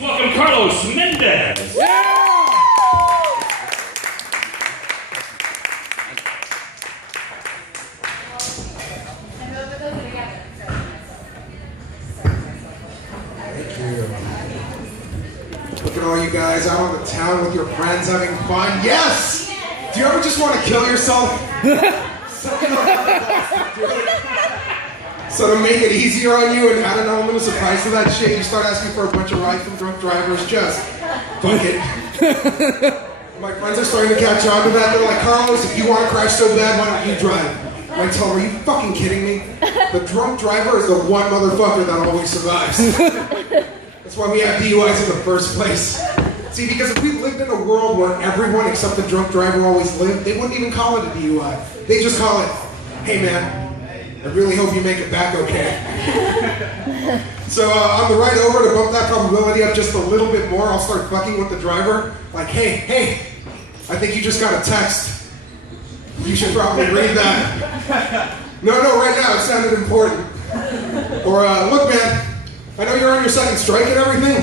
Welcome, Carlos Mendez. Yeah! Thank you. Look at all you guys out on the town with your friends having fun. Yes! Do you ever just want to kill yourself? So to make it easier on you and add an element of surprise to that shit, you start asking for a bunch of rides from drunk drivers. Just fuck it. My friends are starting to catch on to that. They're like, Carlos, if you want to crash so bad, why don't you drive? And I tell them, are you fucking kidding me? The drunk driver is the one motherfucker that always survives. That's why we have DUIs in the first place. See, because if we lived in a world where everyone except the drunk driver always lived, they wouldn't even call it a DUI. They just call it, hey man, I really hope you make it back okay. So on the ride over, to bump that probability up just a little bit more, I'll start fucking with the driver. Like, hey, I think you just got a text. You should probably read that. No, right now, it sounded important. Or, look man, I know you're on your second strike and everything,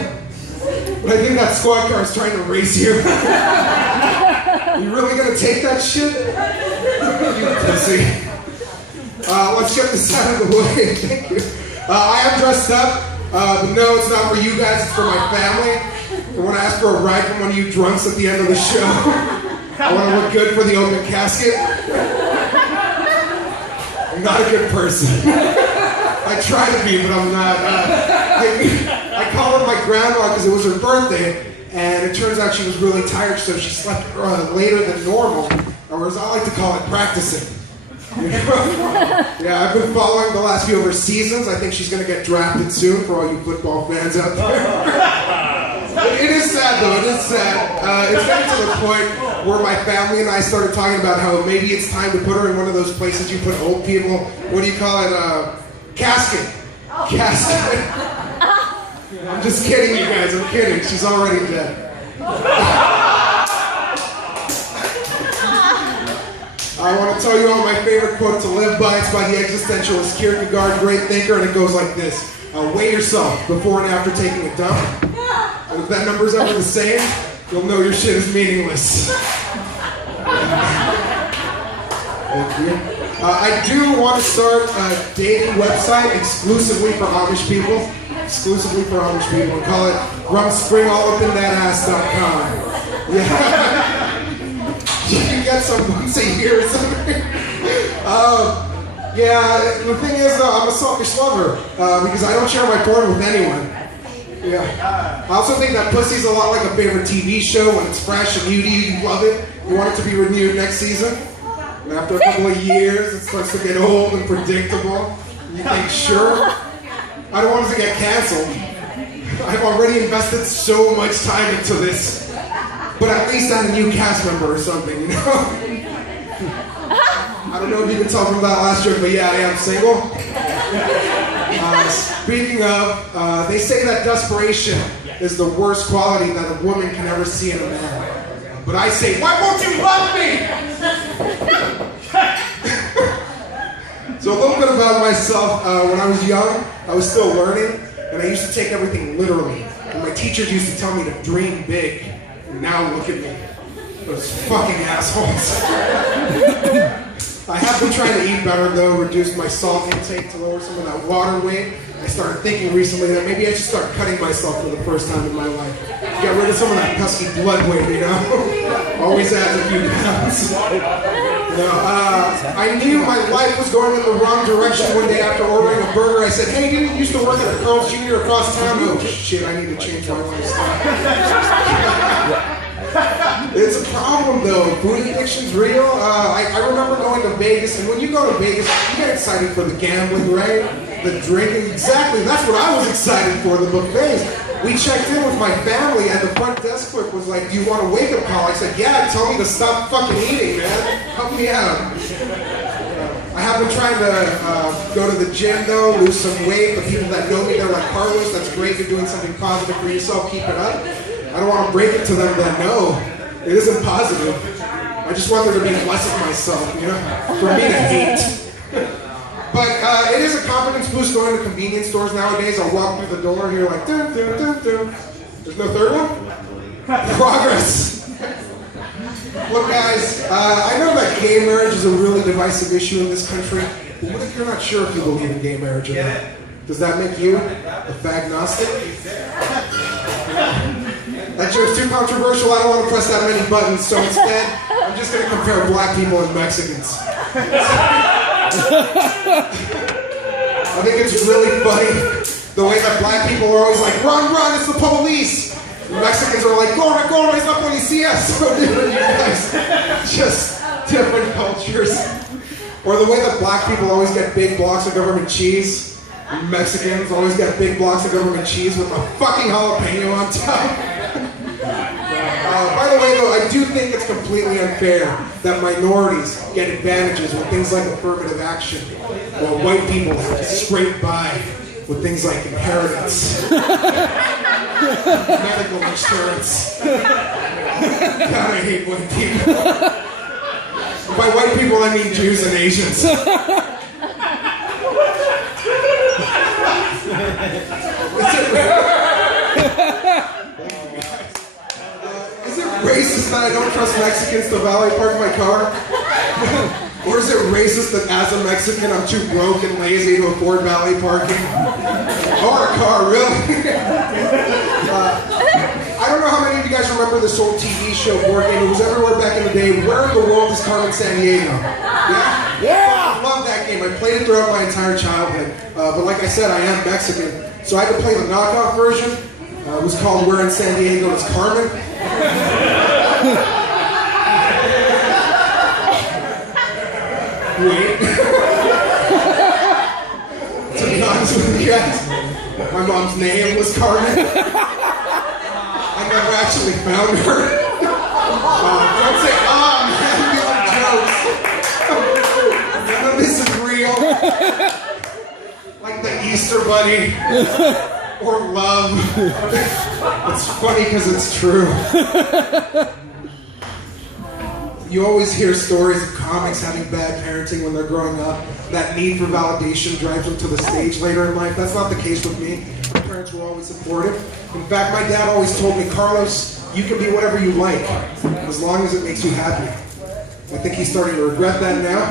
but I think that squad car is trying to race you. You really gonna take that shit? You pussy. Let's get this out of the way. Thank you. I am dressed up, but no, it's not for you guys, it's for my family. I want to ask for a ride from one of you drunks at the end of the show. I want to look good for the open casket. I'm not a good person. I try to be, but I'm not. I called her my grandma because it was her birthday, and it turns out she was really tired, so she slept later than normal, or as I like to call it, practicing. Yeah, I've been following the last few of her seasons. I think she's going to get drafted soon for all you football fans out there. It is sad, though. It is sad. It's getting to the point where my family and I started talking about how maybe it's time to put her in one of those places you put old people. What do you call it? Casket. Casket. I'm just kidding, you guys. I'm kidding. She's already dead. I want to tell you all my favorite quote to live by. It's by the existentialist Kierkegaard, great thinker, and it goes like this. Weigh yourself before and after taking a dump. And if that number's ever the same, you'll know your shit is meaningless. Thank you. I do want to start a dating website exclusively for Amish people. Exclusively for Amish people. And call it rumspringallupinthatAss.com. Yeah. You can get some once a year or something. Yeah, the thing is, I'm a selfish lover because I don't share my porn with anyone. Yeah. I also think that pussy's a lot like a favorite TV show. When it's fresh and new to you, you love it. You want it to be renewed next season. And after a couple of years, it starts to get old and predictable. You think, sure, I don't want it to get canceled. I've already invested so much time into this. But at least add a new cast member or something, you know? I don't know if you can tell from that last year, but yeah, I am single. Speaking of, they say that desperation is the worst quality that a woman can ever see in a man. But I say, why won't you love me? So a little bit about myself. When I was young, I was still learning, and I used to take everything literally. And my teachers used to tell me to dream big. Now look at me. Those fucking assholes. I have been trying to eat better though, reduce my salt intake to lower some of that water weight. I started thinking recently that maybe I should start cutting myself for the first time in my life. Get rid of some of that pesky blood weight, you know? Always adds a few pounds. I knew my life was going in the wrong direction one day after ordering a burger. I said, hey, you used to work at a Carl's Jr. across town. Oh shit, I need to change my lifestyle. It's a problem though. Food addiction's real. I remember going to Vegas, and when you go to Vegas, you get excited for the gambling, right? The drinking. Exactly. That's what I was excited for, the buffets. We checked in with my family, and the front desk clerk was like, do you want a wake-up call? I said, yeah, tell me to stop fucking eating, man. Help me out. I have been trying to go to the gym though, lose some weight. The people that know me, they're like, Carlos, that's great. You're doing something positive for yourself. Keep it up. I don't want to break it to them that no, it isn't positive. I just want there to be less of myself, you know, for me to hate. But it is a confidence boost going to convenience stores nowadays. I'll walk through the door here like, dun, dun, dun, dun. There's no third one? Progress. Look, guys, I know that gay marriage is a really divisive issue in this country, but what if you're not sure if you believe in gay marriage or not? Does that make you a fagnostic? That joke's too controversial. I don't want to press that many buttons, so instead, I'm just going to compare black people and Mexicans. I think it's really funny the way that black people are always like, run, run, it's the police. And Mexicans are like, corre, corre, es la policía. So different, you guys. Just different cultures. Or the way that black people always get big blocks of government cheese. And Mexicans always get big blocks of government cheese with a fucking jalapeno on top. By the way, though, I do think it's completely unfair that minorities get advantages with things like affirmative action, while white people have to scrape by with things like inheritance, medical insurance. God, I hate white people. By white people, I mean Jews and Asians. Is it racist that I don't trust Mexicans to valet park my car? Or is it racist that as a Mexican I'm too broke and lazy to afford valet parking? Or a car, really? I don't know how many of you guys remember this old TV show board game. It was everywhere back in the day. Where in the world is Carmen Sandiego? Yeah? Yeah! I love that game. I played it throughout my entire childhood. But like I said, I am Mexican. So I had to play the knockoff version. It was called Where in San Diego is Carmen. Wait. To be honest with you guys, my mom's name was Carmen. I never actually found her. Don't say, man, these are jokes. None of this is real. Like the Easter Bunny. Or love. It's funny because it's true. You always hear stories of comics having bad parenting when they're growing up. That need for validation drives them to the stage later in life. That's not the case with me. My parents were always supportive. In fact, my dad always told me, Carlos, you can be whatever you like, as long as it makes you happy. I think he's starting to regret that now.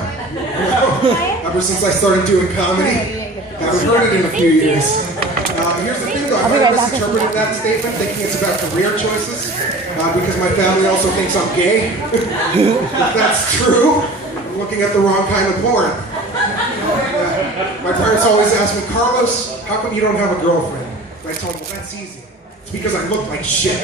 Ever since I started doing comedy. Haven't heard it in a few years. Here's the thing though, I might have misinterpreted that statement, thinking it's about career choices, because my family also thinks I'm gay. If that's true, I'm looking at the wrong kind of porn. My parents always ask me, Carlos, how come you don't have a girlfriend? And I tell them, well, that's easy. It's because I look like shit.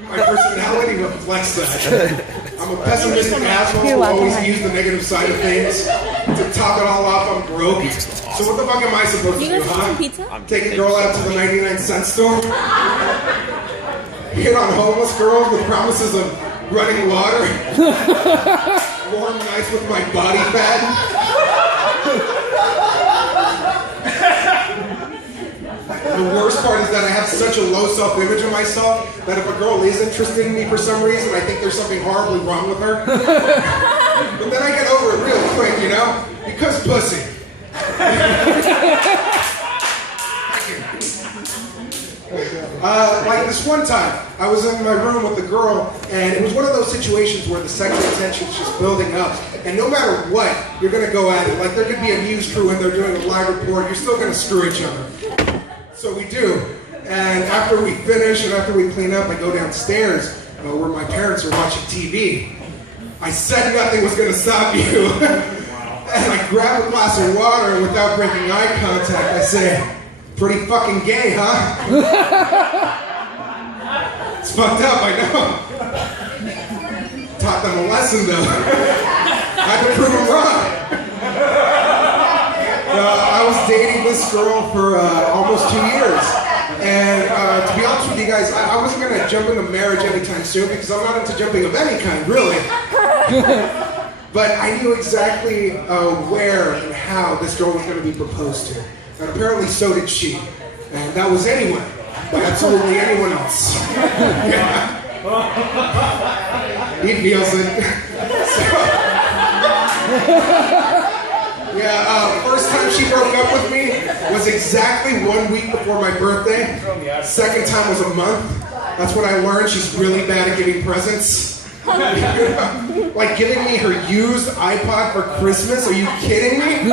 My personality reflects that. I'm a pessimistic asshole who always use the negative side of things. To top it all off, I'm broke. So what the fuck am I supposed to do, huh? Take a girl out to the 99-cent store? Hit on homeless girls with promises of running water? Warm nights with my body fat? The worst part is that I have such a low self-image of myself that if a girl is interested in me for some reason, I think there's something horribly wrong with her. But then I get over it real quick, you know? Because pussy. Like this one time, I was in my room with a girl, and it was one of those situations where the sexual tension's just building up. And no matter what, you're gonna go at it. Like there could be a news crew and they're doing a live report, you're still gonna screw each other. So we do. And after we finish and after we clean up, I go downstairs where my parents are watching TV. I said nothing was gonna stop you. And I grab a glass of water and without breaking eye contact, I say, pretty fucking gay, huh? It's fucked up, I know. Taught them a lesson, though. I had to prove them wrong. I was dating this girl for almost 2 years. And to be honest with you guys, I wasn't going to jump into marriage anytime soon because I'm not into jumping of any kind, really. But I knew exactly where and how this girl was going to be proposed to. And apparently so did she. And that was anyone, but absolutely anyone else. Yeah. He feels it. Yeah, first time she broke up with me was exactly 1 week before my birthday. Second time was a month. That's when I learned she's really bad at giving presents. Like giving me her used iPod for Christmas? Are you kidding me?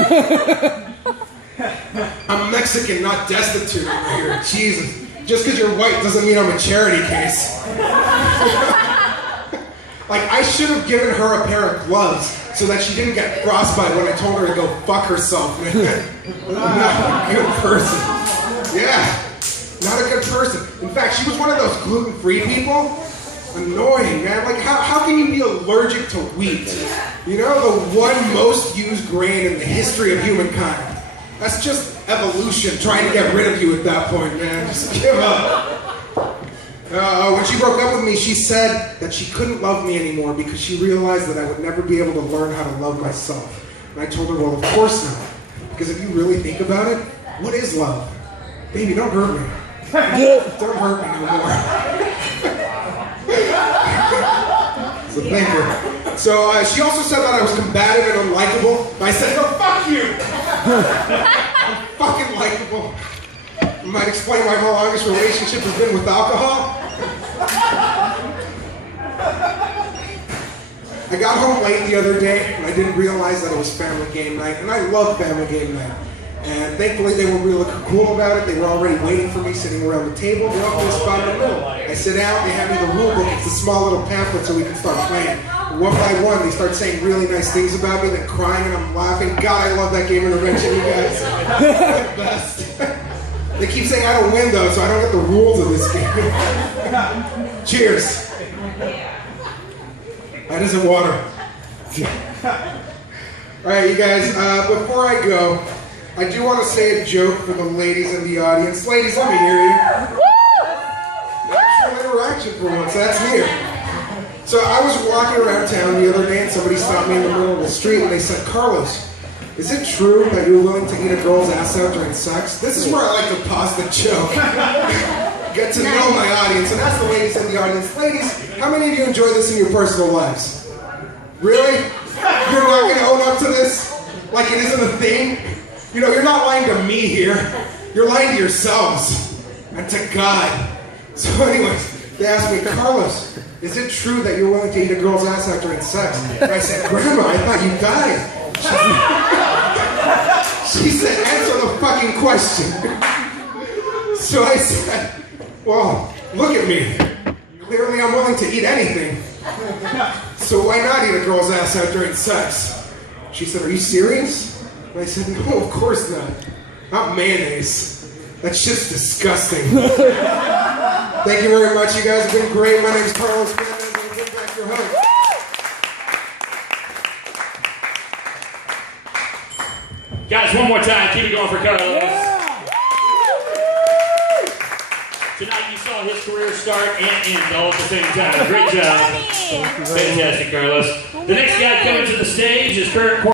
I'm Mexican, not destitute over here. Jesus. Just because you're white doesn't mean I'm a charity case. Like, I should have given her a pair of gloves so that she didn't get frostbite when I told her to go fuck herself, man. Not a good person. Yeah, not a good person. In fact, she was one of those gluten-free people. Annoying, man. Like, how can you be allergic to wheat? You know, the one most used grain in the history of humankind. That's just evolution trying to get rid of you at that point, man. Just give up. When she broke up with me, she said that she couldn't love me anymore because she realized that I would never be able to learn how to love myself. And I told her, well, of course not. Because if you really think about it, what is love? Baby, don't hurt me. Don't hurt me no more. So thank her. So she also said that I was combative and unlikable. And I said, no, fuck you! I'm fucking likable. You might explain why my longest relationship has been with alcohol. I got home late the other day and I didn't realize that it was family game night. And I love family game night. And thankfully they were really cool about it. They were already waiting for me, sitting around the table. They offered me a spot in the middle. I sit down, they hand me the rule book. It's a small little pamphlet so we can start playing. One by one, they start saying really nice things about me, then crying and I'm laughing. God, I love that game intervention, you guys. It's the best. They keep saying I don't win though, so I don't get the rules of this game. Cheers. That isn't water. Alright, you guys, before I go, I do want to say a joke for the ladies in the audience. Ladies, let me hear you. Actual interaction for once, that's here. So I was walking around town the other day and somebody stopped me in the middle of the street and they said, Carlos, is it true that you're willing to eat a girl's ass out during sex? This is where I like to pause the joke. Get to know my audience and ask the ladies in the audience, ladies, how many of you enjoy this in your personal lives? Really? You're not going to own up to this? Like it isn't a thing? You know, you're not lying to me here. You're lying to yourselves and to God. So anyways, they asked me, Carlos, is it true that you're willing to eat a girl's ass out during sex? And I said, Grandma, I thought you died. She said, answer the fucking question. So I said, well, look at me. Clearly I'm willing to eat anything. So why not eat a girl's ass out during sex? She said, are you serious? And I said, no, of course not. Not mayonnaise. That's just disgusting. Thank you very much. You guys have been great. My name's Carlos Mendez, and I'll back your host. Guys, one more time. Keep it going for Carlos. Yeah. Tonight you saw his career start and end all at the same time. Great job. Fantastic, Carlos. The next guy coming to the stage is Kurt.